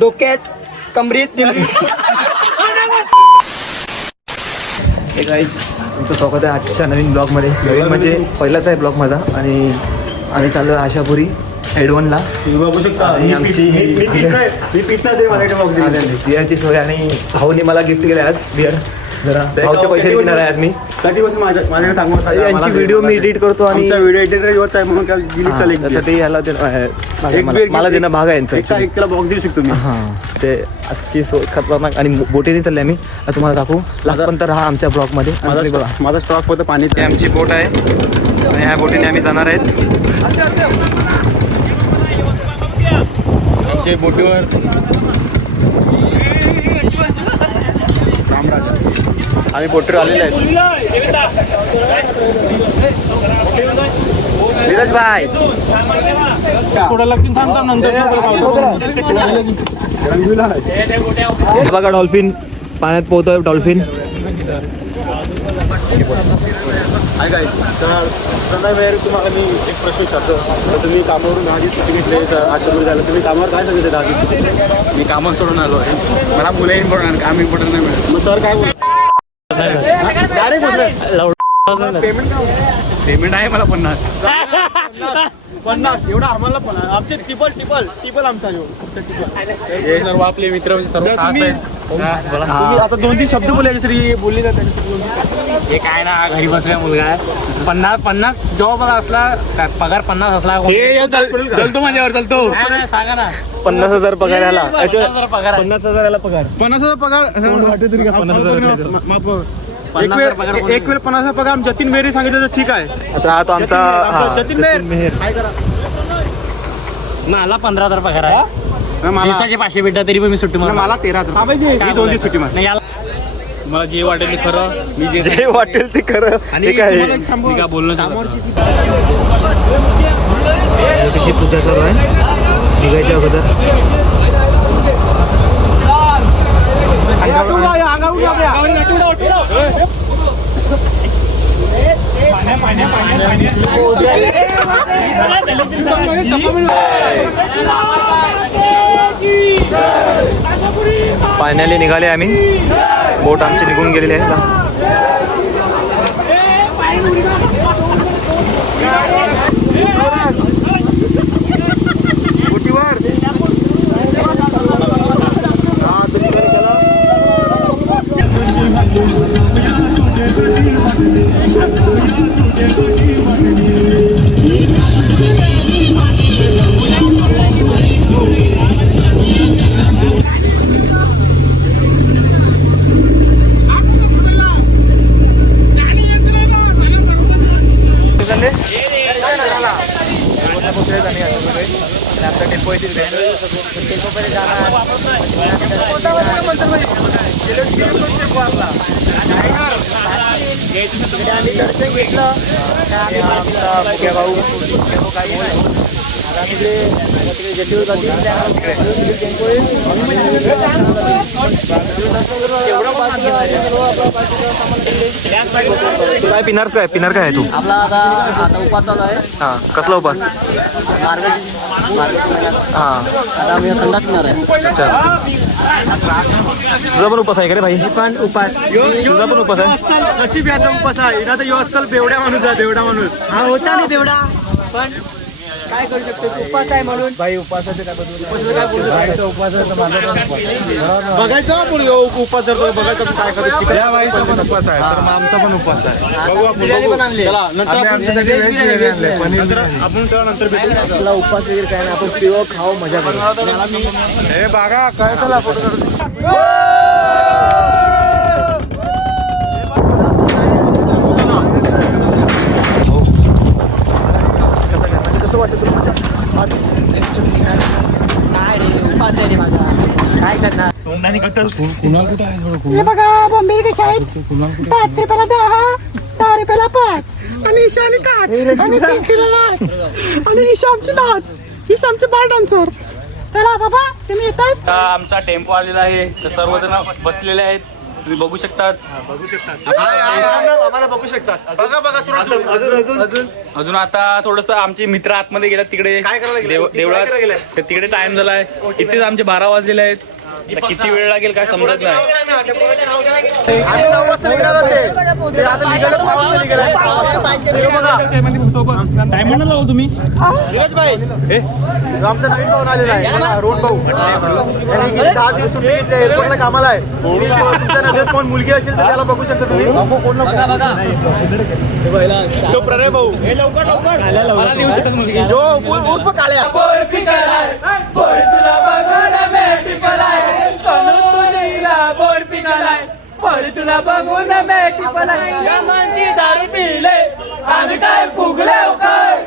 डोक्यात कमरेत तुमचं स्वागत आहे आजच्या नवीन ब्लॉगमध्ये. नवीन म्हणजे पहिलाच आहे ब्लॉग माझा आणि आम्ही चाललो आशापुरी हेडवनला. बघू शकता आमची बिअरची सोय आणि भाऊने मला गिफ्ट केलं आज बिअर. जरा भाऊचे पैसे घेणार आहे आज मी. माझ्याकडे सांगू यांची व्हिडिओ मी एडिट करतो आणि व्हिडिओ एडिटर योच आहे म्हणून त्यासाठी याला मला देणं भाग आहे यांचं. त्याला बॉक्स देऊ शकतो मी. हां ते आजची सोय खतरनाक आणि बोटीने चालले आम्ही. तुम्हाला दाखवू लास्टपर्यंत राहा आमच्या ब्लॉगमध्ये. माझा स्टॉक फक्त पाणी. आमची बोट आहे आणि ह्या बोटीने आम्ही जाणार आहेत. आमच्या बोटीवर आम्ही बोटीवर आलेले आहेत. धीरज भाई बघा डॉल्फिन पाण्यात पोहतोय. डॉल्फिन तुम्हाला मी एक प्रश्न विचारतो. तर तुम्ही कामावरून 10 दिवस सुट्टी घेतले, आठवडे झालं, तुम्ही कामावर काय सांगितलं 10 दिवस? मी कामावर सोडून आलो आहे. मला मुलं इम्पॉर्टंट, काम इम्पॉर्टंट नाही मिळत. मग सर काय बोलतो? पेमेंट आहे मला 50 एवढा आम्हाला पण आमचे टिपल आमचा हे सर्व आपले मित्र सर्व आता 2-3 शब्द बोलले जाते. हे काय ना घरी बसल्या मुलगा आहे. 50 जॉब असला पगार 50 असला चलतो माझ्यावर चलतो. सांगा ना 50,000 पगार आला. 50,000 पगार आहे. 50,000 याला पगार. 50,000 पगार. एक वेळ 50,000 पगार जतीन मेहरी सांगितलं तर ठीक आहे. आता हा तो आमचा जतीन मेहर काय करा. मला 15,000 पगार आहे. दिवसाचे 500 भेटतात तरी पण मी सुट्टी मला 13,000. मी 2 दिवस सुट्टी मार. मला जे वाटेल ते खरं. मी जे वाटेल ते खरं. आणि काय बोलणं त्याची पूजा करू आहे निघायच्या अगोदर. फायनली निघाले आम्ही. बोट आमची निघून गेलेली आहे. आमचा टेम्पो येतील टेम्पोमध्ये जाणार. आम्ही दर्शन घेतलं. आमचा मुख्य भाऊ काय बोल तिकडे जेटीवर जातील. काय पिणार काय आहे तू? आपला आता उपास चालू आहे. हां कसला उपास? हां आता आम्ही थंडा पिणार आहे. अच्छा तुझा पण उपास आहे का रे भाई? पण उपास तुझा पण उपास आहे? नशीब याचा उपास आहे. इथं यो असताल बेवड्या माणूस आहे. बेवडा माणूस हा होता नाही तेवढा पण काय करू शकतो. उपास आहे म्हणून भाई उपासाचं काय बघायचं आपण उपास जर बघायचं काय करायचं. उपास आहे तर आमचा पण उपास आहे. बघू आपण चला नंतर आपण चला नंतर भेटू. उपास वगैरे काय नाही. आपण पिवं खाऊ मजा करू. हे बघा काय चला फोटो काढू. कसं वाटतं तुला? नाही रे उपास आहे रे माझा. काय करणार. हे बघा बॉम्बे कशा आहेत. 5 रुपयाला 10 रुपयाला 5 आणि ईशानी काच आणि पिंकीला नाच आणि ईशा आमची नाच. ईशा आमची बार डान्सर. चला बाबा तुम्ही येतात. आमचा टेम्पो आलेला आहे तर सर्वजण बसलेले आहेत. तुम्ही बघू शकतात. आम्हाला बघू शकतात. अजून आता थोडस आमचे मित्र आतमध्ये गेल्यात तिकडे देवळात. तर तिकडे टाइम झालाय. इथेच आमचे 12 वाजलेले आहेत. आता किती वेळ लागेल काय समजत नाही. आम्ही 9 वाजता निघणार होते. ते आता निघालं 5 वाजता निघालं. टाइम लावू तुम्ही. नीरज भाई, आमचा नवीन पाहून आलेला आहे रोड भाऊ. त्याने 10 दिवस सुट्टी घेतली आहे. एअरपोर्टला कामाला आहे. तुमच्या नजरेत कोण मुलगी असेल तर त्याला बघू शकता तुम्ही. तो प्रणय भाऊ मला देऊ शकतात मुलगी. जो उर्फ काळ्या. तुला बघून दारू पिले आम्ही काय फुगल्याव काय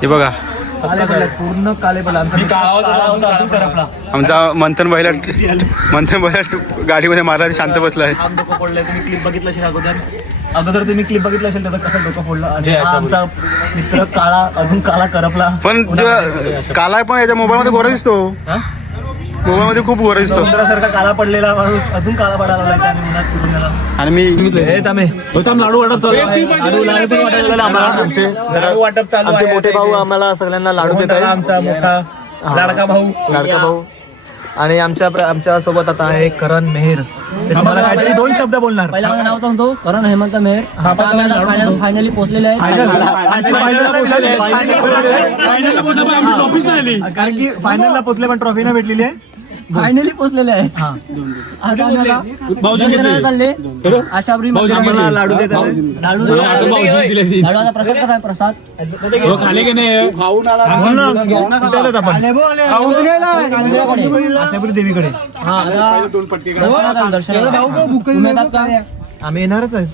हे बघा पूर्ण काले आमचा मंथन बैला गाडीमध्ये मारला शांत बसलाय. डोकं फोडलंय. तुम्ही क्लिप बघितलं असेल अगोदर तुम्ही क्लिप बघितलं असेल त्याचं कसं डोकं फोडलं. आणि हा आमचा मित्र काळा अजून काला करपला. पण काला पण याच्या मोबाईल मध्ये गोरा दिसतो. मोबाईल मध्ये खूप गोरा दिसतो. समुद्रासारखा काला पडलेला माणूस अजून काला पडायला लागला. आणि उन्हात फिरून गेला. आणि मी लाडू वाटप चालू आम्हाला. आमचे मोठे भाऊ आम्हाला सगळ्यांना लाडू देत आहेत. आमचा मोठा लाडका भाऊ आणि आमच्या सोबत आता आहे करण मेहर. ते तुम्हाला काहीतरी 2 शब्द बोलणार. पहिला माझं नाव सांगतो करण हेमंत मेहर. फायनली पोहोचलेले आहे. कारण की फायनलला पोहोचले पण ट्रॉफी नाही भेटलेली आहे. फायनली पोहोचलेले आहे. आता आम्ही आता दर्शनाला चालले. आशापुरी आम्हाला लाडू देत आहेत. लाडूचा प्रसाद कसा आहे? प्रसाद खाले की नाही कुठे आलोत आपण? आशापुरी देवीकडे. हा आता दर्शनाला तुम्ही येतात का? आम्ही येणारच आहे.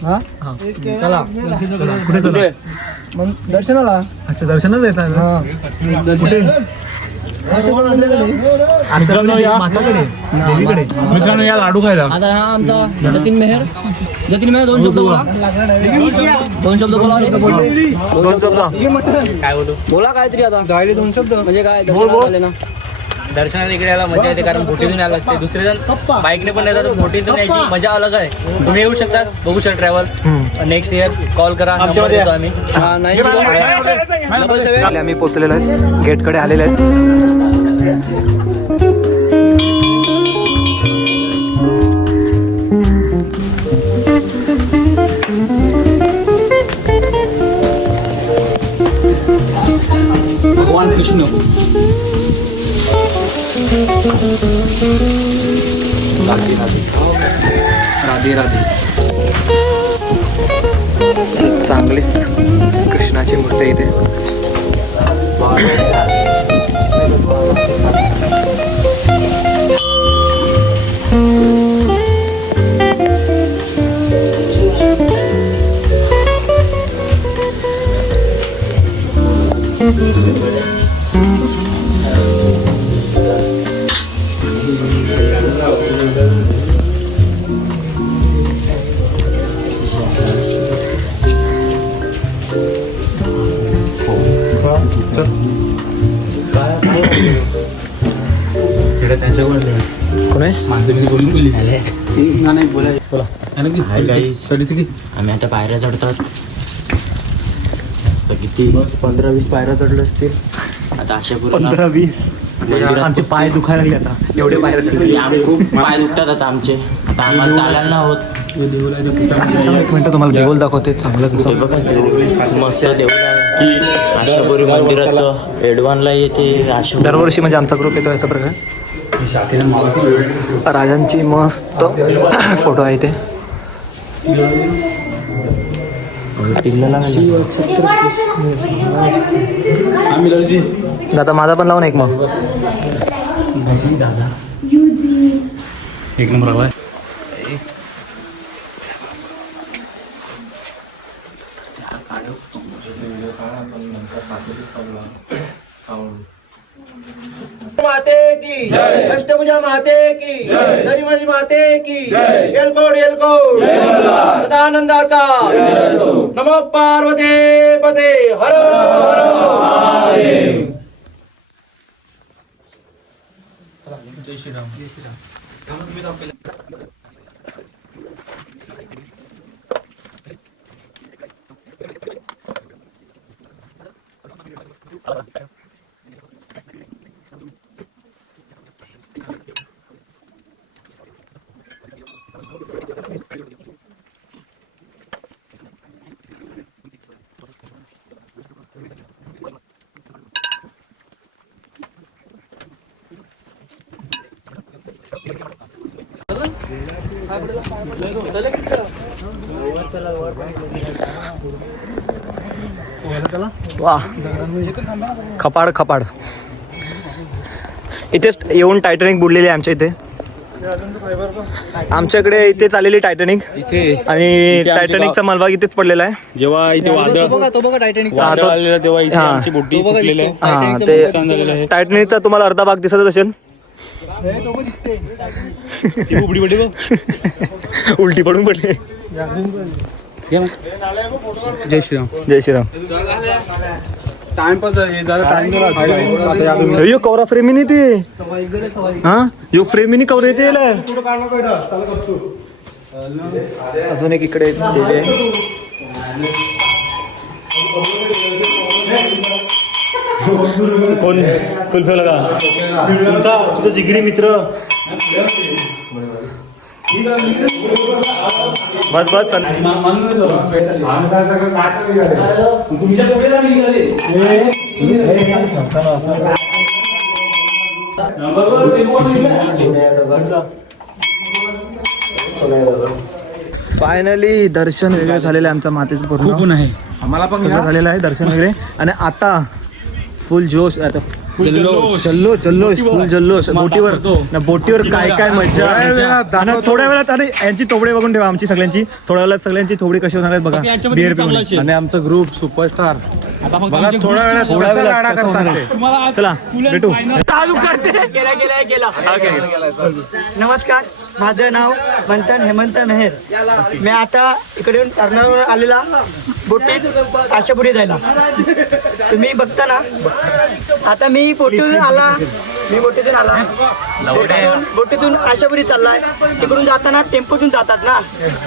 चला कुठे चला? मग दर्शनाला. अच्छा दर्शनच येतात. कुठे? माताकडे देवीकडे. मित्रांनो या लाडू खायला. आता हा आमचा जतीन मेहर. 2 शब्द बोला. 2 शब्द बोला. 2 शब्द काय बोलू बोला काहीतरी आता. 2 शब्द म्हणजे काय? दर्शनाला आले ना. दर्शनाला इकडे यायला मजा येते कारण बोटीतून यायला लागते. दुसरे जण बाईकने पण येतात. बोटीतून यायची मजा अलग आहे. तुम्ही येऊ शकता बघू शकता. ट्रॅव्हल नेक्स्ट इयर कॉल करा. नंबर देतो आम्ही. हा नाही आम्ही पोहोचलेलो आहे. गेटकडे आलेले आहेत. भगवान कृष्ण राधे राधे. चांगलीच कृष्णाची मूर्ती इथे. कोण आहे? माणसं बोलून गेली. नाही बोला आम्ही आता पायऱ्या चढतात. किती 15-20 पायऱ्या चढले असतील. आता आशापुरी 15-20 आमचे पाय दुखायला लागले आता. एवढे पायऱ्या चढले. खूप पाय दुखतात आता आमचे. आता आम्हाला चालायला होत. एक मिनिट तुम्हाला देऊळ दाखवते चांगलंच असं. बघा मस्त देऊळ आहे. आशापुरी मंदिराचं एडवानला येते. आशापुरी दरवर्षी म्हणजे आमचा ग्रुप येतो अशा प्रकारे. राजांची मस्त फोटो आहे ते. दादा माझा पण लावून एक मग. एक नंबर आला. पूजा माते की नरीमणी माते की येलकोड येलकोड सदानंदाचा नमो पार्वती पते हर हर महादेव. वा खपाड खपाड. इथेच येऊन टायटॅनिक बुडलेली आहे आमच्या इथे. आमच्याकडे इथेच आलेली टायटॅनिक आणि टायटॅनिकचा मलबा इथेच पडलेला आहे. जेव्हा इथे वादळ आलेलं तेव्हा इथे आमची बोटी फुटलेली आहे. हा ते टायटॅनिकचा तुम्हाला अर्धा भाग दिसत असेल. उलटी पडून पडली. जय श्रीराम. जय श्रीराम. यो कवरा फ्रेमी नाही ते. हा यो फ्रेमी नाही कवर येते. अजून एक इकडे देवी आहे. कोण कुल्फेला का तुझा जिगरी मित्र. बस बस फायनली दर्शन वगैरे झालेलं आहे आमच्या मातेचं पूर्ण. खूप आहे आम्हाला पण झालेलं आहे दर्शन वगैरे. आणि आता फुल जोश. आता जल्लोष फुल जल्लोष. बोटीवर काय काय मजा. आणि थोड्या वेळात आणि यांची थोबडे बघून ठेवा आमची सगळ्यांची. थोड्या वेळात सगळ्यांची थोबडी कशी होणार आहेत बघा. बिअर पिऊन. आणि आमचं ग्रुप सुपरस्टार थोड्या वेळात. चला भेटू. नमस्कार, माझं नाव मंथन हेमंत मेहर. मी आता इकडे कर्नाळवर आलेला बोटीत आशापुरी जायला. तुम्ही बघता ना आता मी बोटीतून आला. बोटीतून आशापुरी चाललाय. तिकडून जाताना टेम्पोतून जातात ना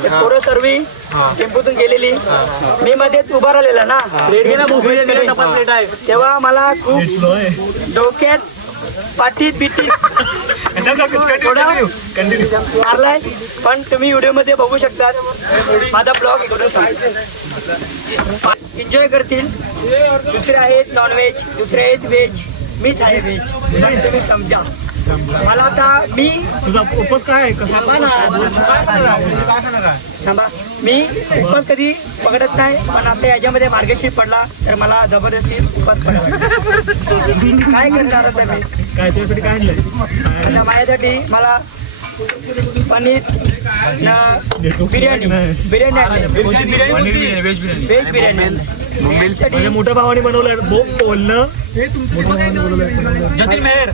ते पोरं सर्व टेम्पोतून गेलेली. मी मध्येच उभा राहिलेला ना तेव्हा मला खूप डोक्यात पाठीत बिटीत मारलाय. पण तुम्ही व्हिडिओ मध्ये बघू शकता. माझा ब्लॉग एन्जॉय करतील. दुसरे आहेत नॉनव्हेज, दुसरे आहेत व्हेज, मीच आहे व्हेज. तुम्ही समजा. मला आता मी तुझा उपवास काय थांबा. मी उपवास कधी पकडत नाही. पण आता याच्यामध्ये मार्गशीर पडला तर मला जबरदस्ती उपवास पडला. काय करणार आता मी. काय तुझ्यासाठी काय आणलंय. आता माझ्यासाठी मला पनीर बिर्याणी व्हेज बिर्याणी मोठ्या भावाने बनवलं. बोलणं जतीन मेहर.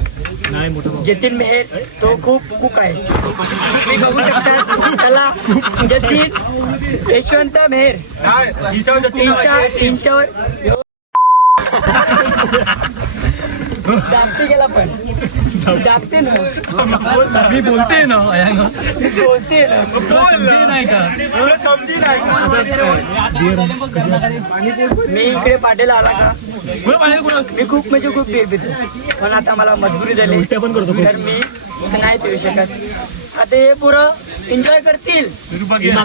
नाही मोठं जतीन मेहर तो खूप कुक आहे. तुम्ही बघू शकता त्याला जतीन यशवंत मेहर. इंस्टावर जागते गेला पण जागते ना. मी बोलते ना बोलते ना. नाही का मी इकडे पाटेला आला का मी खूप म्हणजे खूप बीर पितो. पण आता मला मजबुरी झाली तर मी नाही पिऊ शकत. आता हे पुरं एन्जॉय करतील. मी बघेन.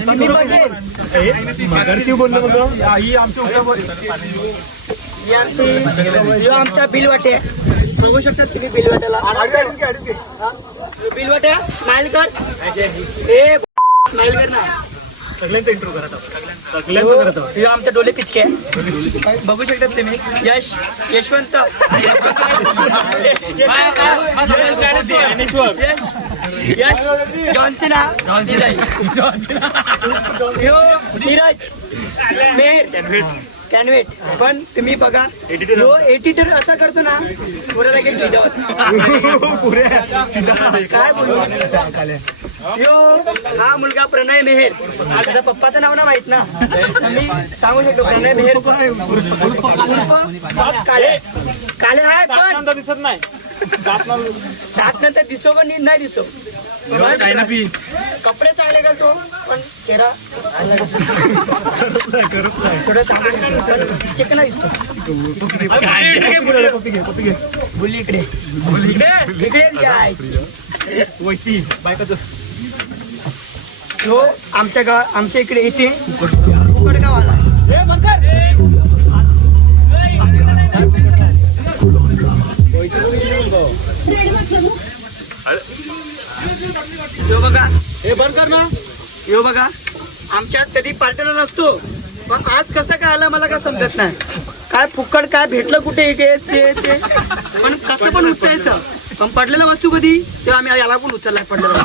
आमचा बिलवाटे बघू शकतात तुम्ही. बिलवाट्याला बिलवाट्या स्माइल कर. हे स्माइल कर ना. सगळ्यांचा इंट्रो करत हे आमचे डोले पिचके बघू शकतात तुम्ही. यशवंत जॉन्सिना नीरज मेहर कॅनवेट. पण तुम्ही बघा जो एडिटर असा करतो ना पुरा लगेच काय बोलू. हा मुलगा प्रणय मेहेर. त्याच्या पप्पाचं नाव ना माहित ना, मी सांगू शकतो प्रणय मेहेर काले काले आहे. पण दिसत नाही दात नंतर दिसो पण नीट नाही दिसो. कपडे चांगले घालतो पण चेहरा थोडं चिकना दिसतो. बुली इकडे तो आमच्या इकडे येते कुकडगावाला. यो बघा हे बंद कर ना. यो बघा आमच्यात कधी पार्टनर नसतो पण आज कसं काय आलं मला काय समजत नाही. काय फुक्कड काय भेटलं कुठे ते पण कसं पण उचलायचं. पण पडलेलं वस्तू कधी तेव्हा आम्ही याला पण उचललाय पडलेलं.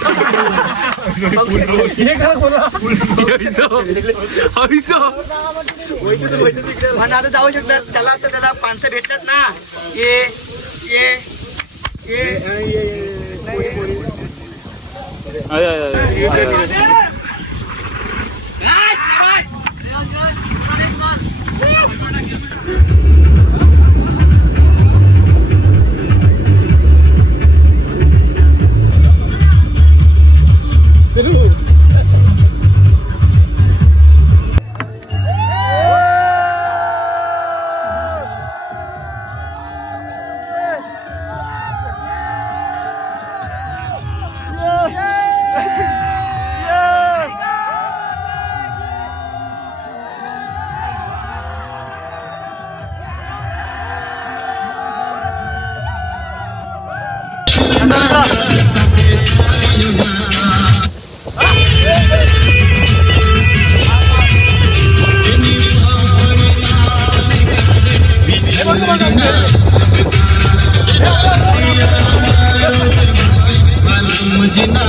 पण आता जाऊ शकतात त्याला. तर त्याला माणसं भेटतात ना. मुझे ना